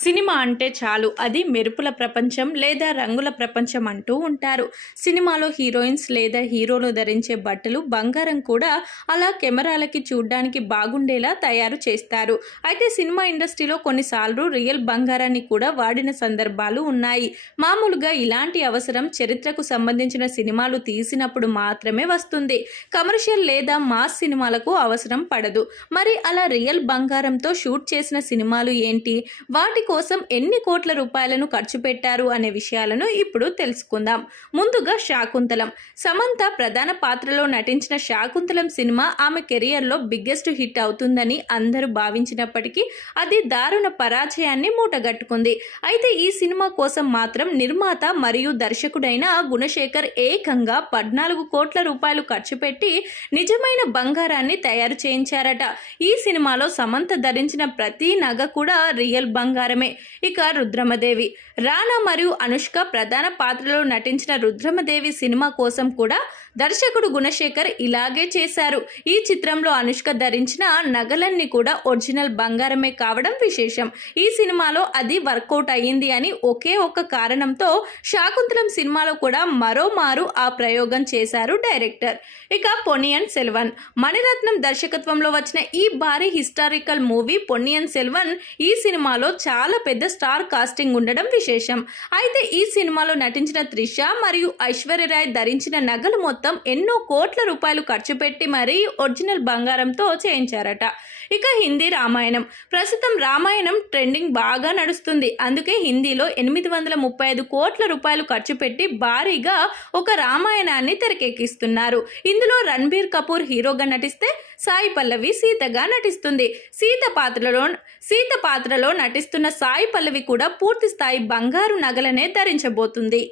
Cinema అంటే చాలు. అది మెరుపుల ప్రపంచం లేదా రంగుల ప్రపంచం అంటూ ఉంటారు. సినిమాలో హీరోయిన్స్ లేదా హీరోలు ధరించే బట్టలు బంగారం కూడా అలా కెమెరాలకి చూడ్డానికి బాగుండేలా తయారు చేస్తారు. అయితే సినిమా ఇండస్ట్రీలో కొన్నిసార్లు రియల్ బంగారాన్ని కూడా వాడిన సందర్భాలు ఉన్నాయి. మామూలుగా ఇలాంటి అవసరం చరిత్రకు సంబంధించిన సినిమాలు తీసినప్పుడు మాత్రమే వస్తుంది. కమర్షియల్ లేదా మాస్ సినిమాలకు అవసరం పడదు. మరి అలా రియల్ బంగారంతో షూట్ చేసిన సినిమాలు ఏంటి? వాటి కోసం ఎన్ని కోట్ల రూపాయలను ఖర్చు పెట్టారు అనే విషయాలను ఇప్పుడు తెలుసుకుందాం. ముందుగా శాకుంతలం. సమంత ప్రధాన పాత్రలో నటించిన శాకుంతలం సినిమా ఆమె కెరియర్లో బిగ్గెస్ట్ హిట్ అవుతుందని అందరూ భావించినప్పటికీ అది దారుణ పరాజయాన్ని మూటగట్టుకుంది. అయితే ఈ సినిమా కోసం మాత్రం నిర్మాత మరియు దర్శకుడైన గుణశేఖర్ ఏకంగా పద్నాలుగు కోట్ల రూపాయలు ఖర్చు పెట్టి నిజమైన బంగారాన్ని తయారు చేయించారట. ఈ సినిమాలో సమంత ధరించిన ప్రతి నగ కూడా రియల్ బంగారం బంగారమే ఇక రుద్రమదేవి. రానా మరియు అనుష్క ప్రధాన పాత్రలో నటించిన రుద్రమదేవి సినిమా కోసం కూడా దర్శకుడు గుణశేఖర్ ఇలాగే చేశారు. ఈ చిత్రంలో అనుష్క ధరించిన నగలన్నీ కూడా ఒరిజినల్ బంగారమే కావడం విశేషం. ఈ సినిమాలో అది వర్కౌట్ అయ్యింది అని ఒకే ఒక్క కారణంతో శాకుంతలం సినిమాలో కూడా మరోమారు ఆ ప్రయోగం చేశారు డైరెక్టర్. ఇక పొన్నియన్ సెల్వన్. మణిరత్నం దర్శకత్వంలో వచ్చిన ఈ భారీ హిస్టారికల్ మూవీ పొన్నియన్ సెల్వన్ ఈ సినిమాలో చాలా చాలా పెద్ద స్టార్ కాస్టింగ్ ఉండడం విశేషం. అయితే ఈ సినిమాలో నటించిన త్రిష మరియు ఐశ్వర్యరాయ్ ధరించిన నగలు మొత్తం ఎన్నో కోట్ల రూపాయలు ఖర్చు పెట్టి మరీ ఒరిజినల్ బంగారంతో చేయించారట. ఇక హిందీ రామాయణం. ప్రస్తుతం రామాయణం ట్రెండింగ్ బాగా నడుస్తుంది. అందుకే హిందీలో ఎనిమిది వందల ముప్పై ఐదు కోట్ల రూపాయలు ఖర్చు పెట్టి భారీగా ఒక రామాయణాన్ని తెరకెక్కిస్తున్నారు. ఇందులో రణబీర్ కపూర్ హీరోగా నటిస్తే సాయి పల్లవి సీతగా నటిస్తుంది. సీత పాత్రలో సీత పాత్రలో నటిస్తున్న సాయి పల్లవి కూడా పూర్తి స్థాయి బంగారు నగలనే ధరించబోతుంది.